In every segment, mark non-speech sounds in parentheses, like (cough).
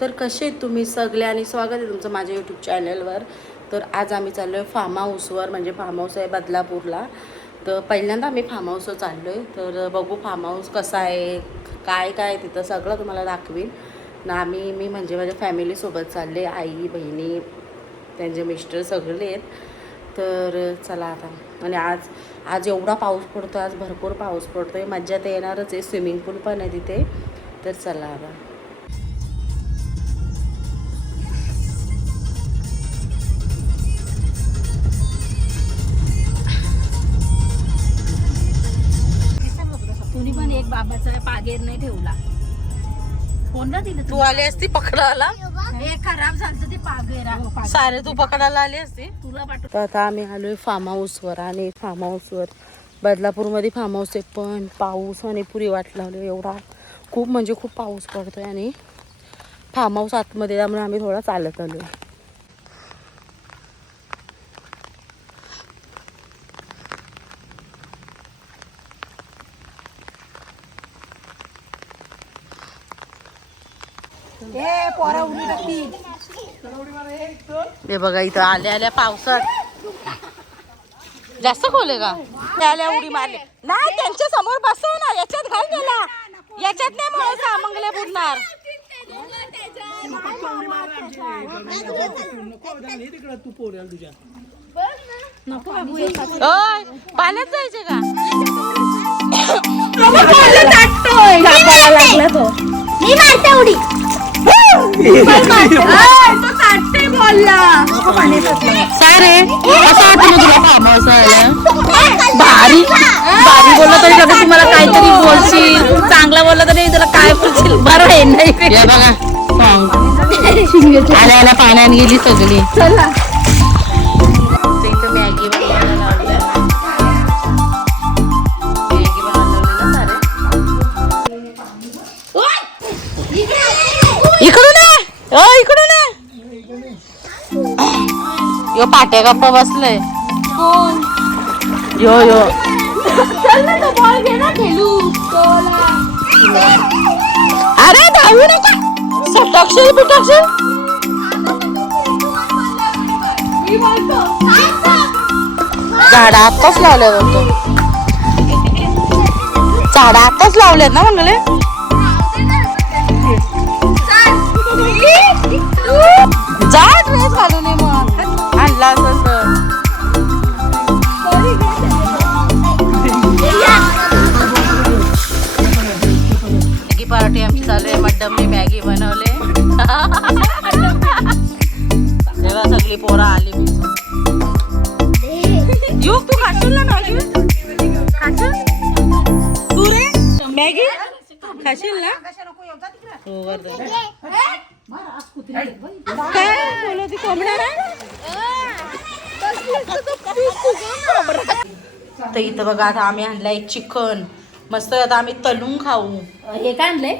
तर कसे आहेत तुम्ही सगळे आणि स्वागत आहे तुमचं माझ्या यूट्यूब चॅनलवर तर आज आम्ही चाललो आहे फार्म हाऊसवर म्हणजे फार्म हाऊस आहे बदलापूरला. तर पहिल्यांदा आम्ही फार्म हाऊसवर चाललो आहे तर बघू फार्म हाऊस कसा आहे काय काय आहे तिथं सगळं तुम्हाला दाखवीन. ना आम्ही मी म्हणजे माझ्या फॅमिलीसोबत चालले आई बहिणी त्यांचे मिस्टर सगळे आहेत. तर चला आता. आणि आज आज एवढा पाऊस पडतो आज भरपूर पाऊस पडतो आहे मज्जा तर येणारच आहे. स्विमिंग पूल पण आहे तिथे. तर चला आता. पागेर नाही ठेवला. कोणला दिलं तू आली असती पकडायला? हे खराब झालं ते पागेरा. सारे तू पकडायला आली असती? तुला पाठव. आता आम्ही आलोय फार्म हाऊसवर आणि फार्म हाऊसवर बदलापूरमध्ये फार्म हाऊस आहे पण पाऊस आणि पुरी वाट लावली एवढा. खूप म्हणजे खूप पाऊस पडतोय आणि फार्म हाऊस आतमध्ये त्यामुळे आम्ही थोडा चालत आलोय. हे बघा इथं आल्या आल्या पावसात. जास्त खोले का? आल्या उडी मारले. नाही त्यांच्यासमोर बसव ना याच्यात घाल गेला याच्यात नाही मला मंगले बुडणार. पाण्यात जायचे का? लागला तो मी मारते उडी. सारे असं वाटतं तुला फार्म हाऊस भारी? भारी बोललं तरी कधी तुम्हाला काहीतरी बोलशील. चांगलं बोललं तरी तुला काय बोलशील? बरं आहे नाही. बघा. आल्या आल्या पाण्यात गेली सगळी. यो पाट्या गप्पा बसलय. यो यो. अरे धावू नका. झाड आताच लावले झाड आताच लावलेत ना मंगले जा ड्रेस घालून ये मग मॅगी पार्टी आमची चालू आहे. मड्डमने मॅगी बनवले. तेव्हा सगळी पोरं आली येऊ तू खाशील ना मॅगी? खाशील? तू रे? मॅगी? खाशील ना? हो वर्धन काय कोंबड्या तर इथं बघा आता आम्ही आणलाय चिकन. मस्त आता आम्ही तलून खाऊ. हे काय आणलंय?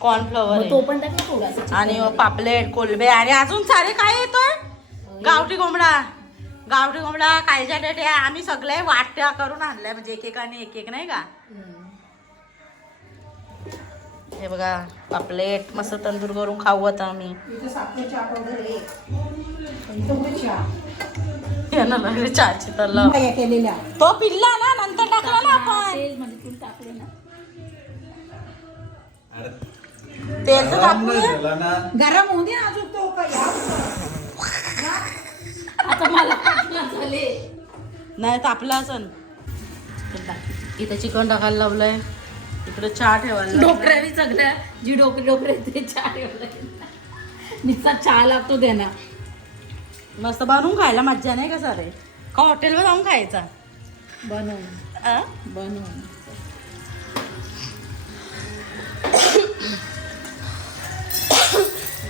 कॉर्नफ्लॉवर तो पण आणि पापलेट कोलबे आणि अजून सारे काय येतोय? गावठी कोंबडा. गावठी कोंबडा कायच्या डेट्या आम्ही सगळे वाट्या करून आणलाय. म्हणजे एकेकाने एक एक नाही का? हे बघा पापलेट मस्त तंदूर करून खाऊ आता आम्ही. यानं लागले चहाची तल्ला तो पिल्ला ना नंतर टाकला ना आपण. तेल तू टाकले ना? तेल तर गरम होऊ दे ना अजून तो काय आता मला नाही तापला असन. इथं चिकन टाकायला लावलंय. इकडे चहा ठेवायला. डोकऱ्यावी सगळ्या जी डोकरी डोकरे ते चहा ठेवला नुसता चहा लागतो त्यांना. मस्त बनवून खायला मज्जा नाही का सारे? का हॉटेलवर जाऊन खायचा? बनवून. आ? बनवून.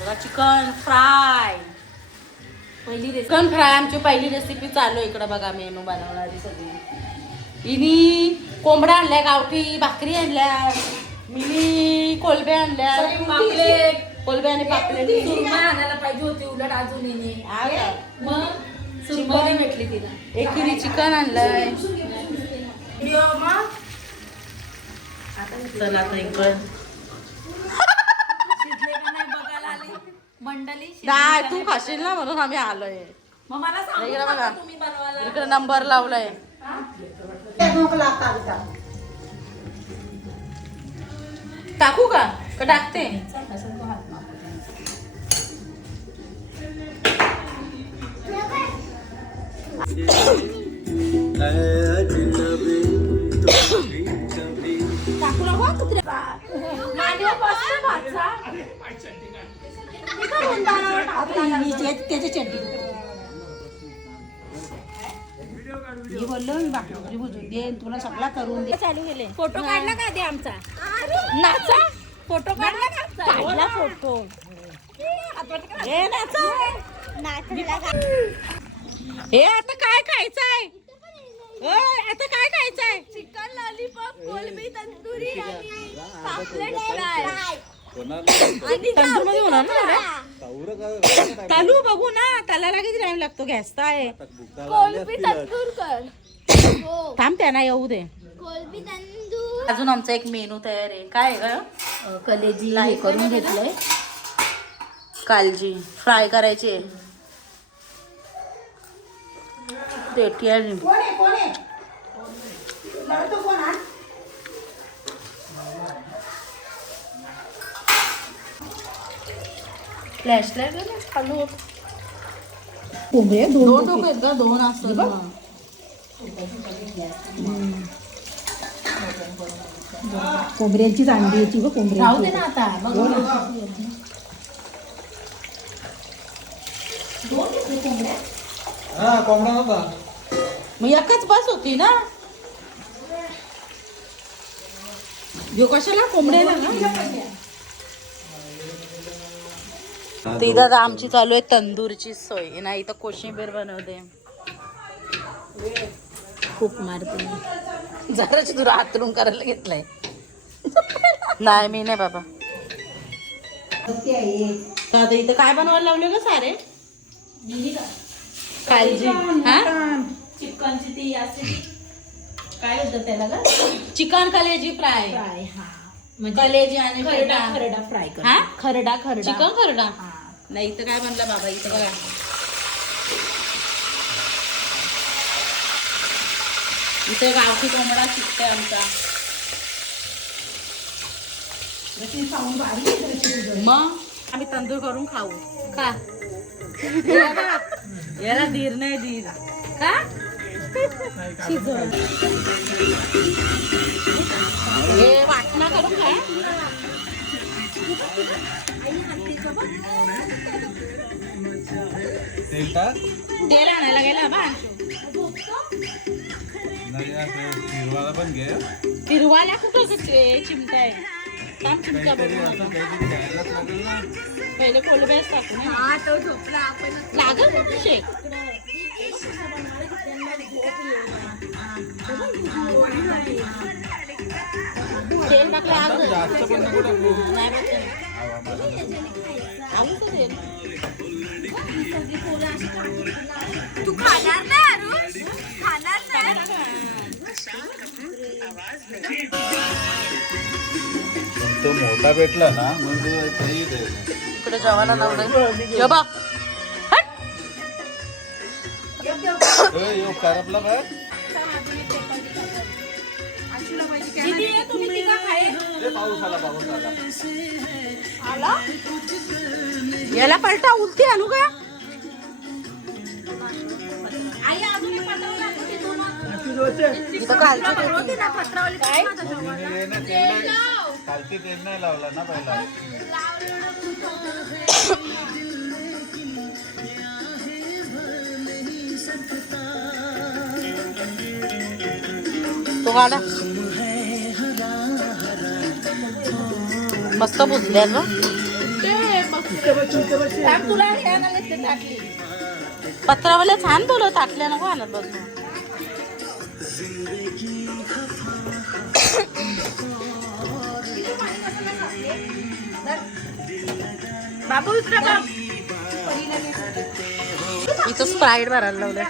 बघा चिकन फ्राय. पहिली रेसिपी चिकन फ्राय आमची पहिली रेसिपी चालू आहे इकडं बघा मेनू बनवणारी सगळी. इनी कोंबडा आणलाय गावठी भाकरी आणल्या मिनी कोलबे आणल्या. पापलेट. कोलबे आणि पापलेट. आणायला पाहिजे होती उलट अजून येणे हा का? मग भेटली तिला. एकिरी चिकन आणलंय. चला आता इकडं शिजले का नाही बघायला आले? मंडळी नाही तू खाशील ना म्हणून आम्ही आलोय. मग मला सांगू इकडे बघा. इकडे नंबर लावलाय. ढोकला कागदा टाकू का का टाकते टाकू नको कुत्र्या मांडीवर बसला भाचा. इथं रुंदावर टाकला मी ते- त्याची चड्डी मी बोललो मी भाकरी बुजून दे तुला सगळा करून दे. चालू केले फोटो काढला का आमचा? नाचा? फोटो काढला का? काढला फोटो. हे नाचा. हे आता काय खायचंय? ओय, आता काय खायचंय? चिकन लॉलीपॉप कोलबी तंदुरी पापलेट फ्राय. (coughs) तंदूरमध्ये होणार ना रे? चालू (coughs) बघू ना त्याला किती टाइम लागतो गॅस तर आहे कोलबी तंदूर कर. (coughs) हो. थांब त्यांना येऊ दे. कोलबी तंदूर अजून आमचा एक मेनू तयार आहे. काय आहे गं? कलेजी हे करून घेतलंय. कालजी. फ्राय करायची पेटी आणि कोण आहे कोण आहे लढतो कोण हा फ्लॅश लाइट चालू कोंबडे दोन डोकं आहेत का दोन असतात ना. कोंबड्यांची अंडी याची ग राहू दे कोंबड्यांची ना आता बघू ना. हा कोंबडा नव्हता. मग एकच बस होती ना? ह्यो कशाला कोंबड्याला दादा आमची चालू आहे तंदूरची सोय. नाही तर कोशिंबीर बनवते. खूप मारते जराची तुला हातरून करायला घेतलंय. नाही मी नाही बाबा. आता इथं काय बनवायला लावले ग सारे? काळजी हा? चिकनची ती असे काय होतं त्याला का चिकन कलेजी फ्राय. फ्राय हा. म्हणजे कलेजी आणि खरडा. खरडा. फ्राय कर हा? खरडा खरडा. चिकन खरडा? हा. नाही इथं काय म्हणलं बाबा इथं बघा. इथं गावठी कोंबडा शिकतोय आमचा. मग? आम्ही तंदूर करून खाऊ. का याला धीर नाही धीर. का हे वाटणा करून काय तेल टाक तेल आणायला गेला बा नाही असं हिरवाला पण घे तिरवाला कुठं चिमटा आहे थांब चिमटा काहीतरी बघू असं नका. काहीतरी घ्यायलाच लागेल ना पहिले कोलबेस टाकू ना लागल मोठी शेक तेल टाकलं आग जास्त पण नको टाकू नाही बघते. तू खाणार नाही अरुण? खाणार नाही तो मोठा भेटला ना तो काही दे. इकडे जेवायला ये बा हट. यो करपला काय पाऊस आला पाऊस आला? याला पलटा उलटी आणू का? नाही खालती तेल नाही. लावला ना पहिला. तो गाडा. मस्त बा थांब, तुला हे ते पत्रावाल्या छान बोलत टाकल्या नको आणत बसून बाबू इथं स्प्राईट भरायला लावलंय.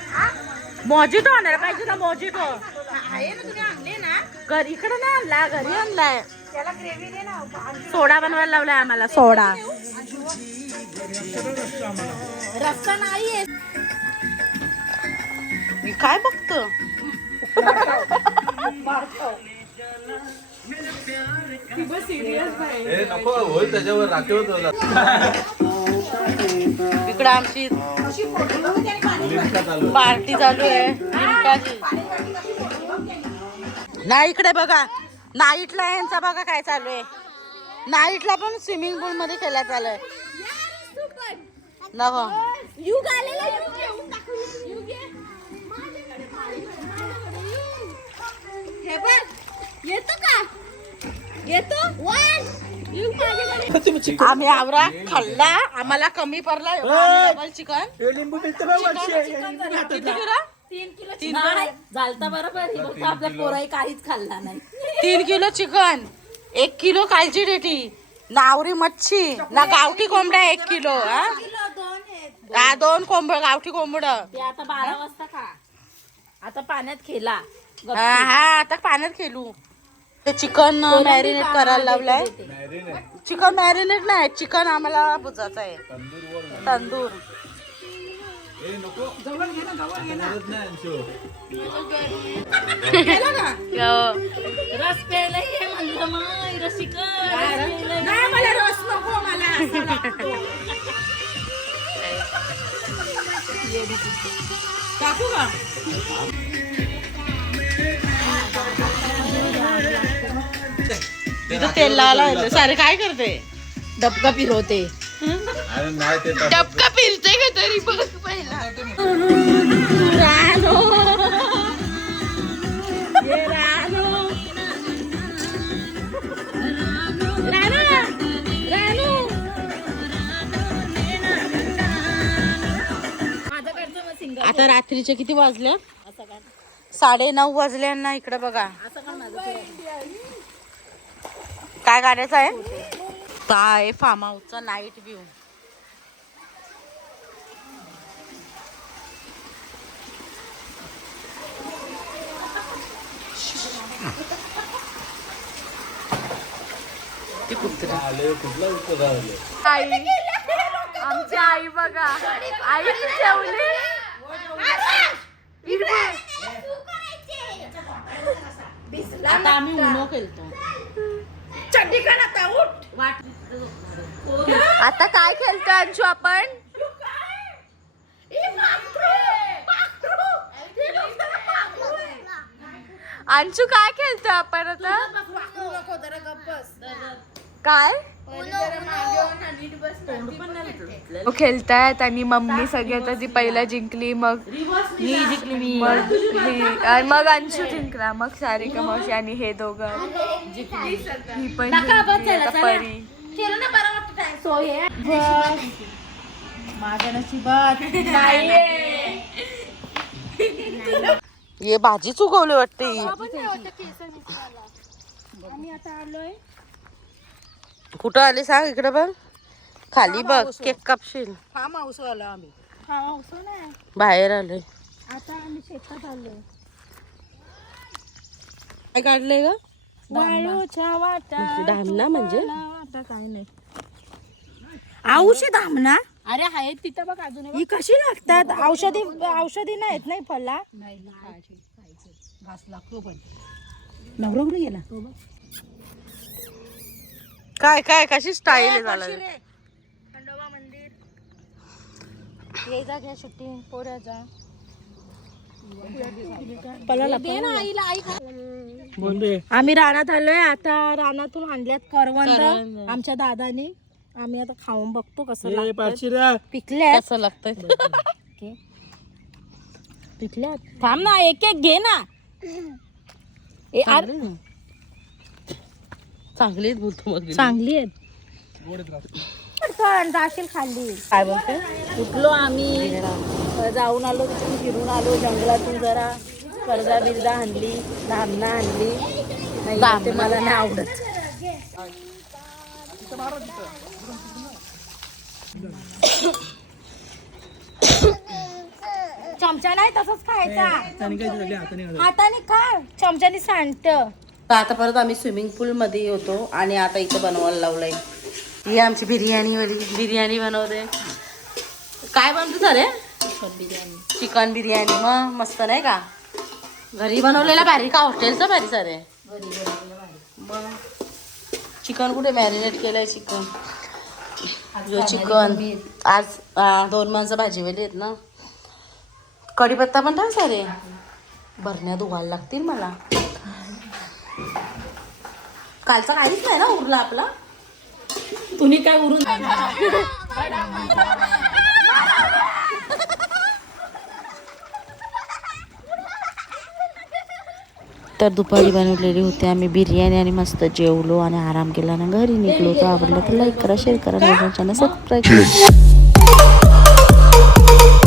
मॉजिटो आणायला पाहिजे ना मॉजिटो आहे ना तुम्ही आणले ना. घरी इकडे नाही आणला घरी आणलाय. त्याला ग्रेव्ही दे ना सोडा बनवायला लावलाय आम्हाला सोडा रस्ता नाहीये मी काय बघतो हे इकडं आमची. पार्टी चालू आहे. नाही इकडे बघा नाईटला यांचा बघा काय चालू आहे. नाईटला पण स्विमिंग पूल मध्ये खेळला चालू आहे. हे माझ्याकडे आम्ही आवरा खाल्ला आम्हाला कमी पडला डबल चिकन किती किलो? तीन किलो तीन नाही, झालता बरोबर. ही फक्त आपल्या पोराही काहीच खाल्ला नाही. तीन किलो चिकन. एक किलो कालची डेटी. नावरी मच्छी. ना गावठी कोंबडा एक किलो हा? हा दोन कोंबड गावठी कोंबड. ते आता बारा वाजता खा. आता पाण्यात खेळा हा हा आता पाण्यात खेळू ते चिकन मॅरिनेट करायला लावलंय. चिकन मॅरिनेट नाही चिकन आम्हाला बुजाचं आहे. तंदूर. रस प्यायला ये म्हणलं मग रसिकन नाही मला रस नको मला असं लागतो. टाकू का? तिथं तेल लावला सारे काय करते? डबका फिरवते अरे नाही ते टाक- डबका फिरते का तरी? बघ आता रात्रीचे किती वाजले? साडे नऊ वाजल्यांना इकडे बघा. काय काढायचं आहे? काय? फार्म हाऊसचा नाईट व्ह्यू ती कुत्री. आमची आई बघा. आई जेवली. आता आम्ही उनो खेळतो. आता काय खेळतोय अंशू आपण? अंशू काय खेळतोय आपण आता? काय? खेळतायत आणि मम्मी सगळी आता ती पहिला जिंकली मग मी जिंकली मग ही- मग अंशू जिंकला. मग सारिका मावशी आणि हे दोघं ही पण जिंकली. आता परी. माझ्या नशिबात. (laughs) ये भाजी चुकवली वाटते. कुठं आली सांग इकडे बघ. खाली बघ केक कापशील. फार्म हाऊस आलो आम्ही. बाहेर आलोय. आता आम्ही शेतात आलोय. काय काढलंय ग? धामणा म्हणजे? वाटा काय नाही. औषध धामना अरे आहेत तिथं बघ अजून ही कशी लागतात? औषधी औषधी नाहीत नाही फळला? घास लागतो पण. नवरा कुठे गेला? काय काय कशी स्टाईल झाला? खंडोबा मंदिर. ये जा घ्या शूटिंग पोऱ्याचा आम्ही रानात आलोय आता रानातून आणल्यात करवंद. आमच्या दादानी. आम्ही आता खाऊन बघतो कसं लागतं पिकल्यात. कसं लागतंय? पिकल्यात. थांब ना एक एक घे ना. ए, आर- चांगली बोलतो मग चांगली आहेत. पण जाशील खाल्ली काय बोलते? उठलो आम्ही. जाऊन आलो तिथून फिरून आलो जंगलातून जरा. कर्जा बिरजा आणली धामणा आणली. नाही ते मला नाही आवडत. चमचा नाही तसंच खायचा. हाताने खा. चमच्याने सांडत. तर आता परत आम्ही स्विमिंग पूल मध्ये होतो आणि आता इथं बनवायला लावलंय. ही आमची बिर्याणी वाली बिर्याणी बनवते. काय बनवते सर चिकन बिर्याणी. मग मस्त नाही का? घरी बनवलेला भारी का? हॉटेलचं भारी सर. मग चिकन कुठे मॅरिनेट केलंय चिकन? जो चिकन आज आ, दोन माणसं भाजीवाली आहेत ना. कढीपत्ता पण टाक सारे. भरण्या धुवायला लागतील मला. कालचा काहीच नाही ना उरला आपला. तुम्ही काय उरून (laughs) तर दुपारी बनवलेली होती. आम्ही बिर्याणी आणि मस्त जेवलो आणि आराम केला ना घरी निघलो. तर आवडलं तर लाईक करा शेअर करा सबस्क्राईब करा.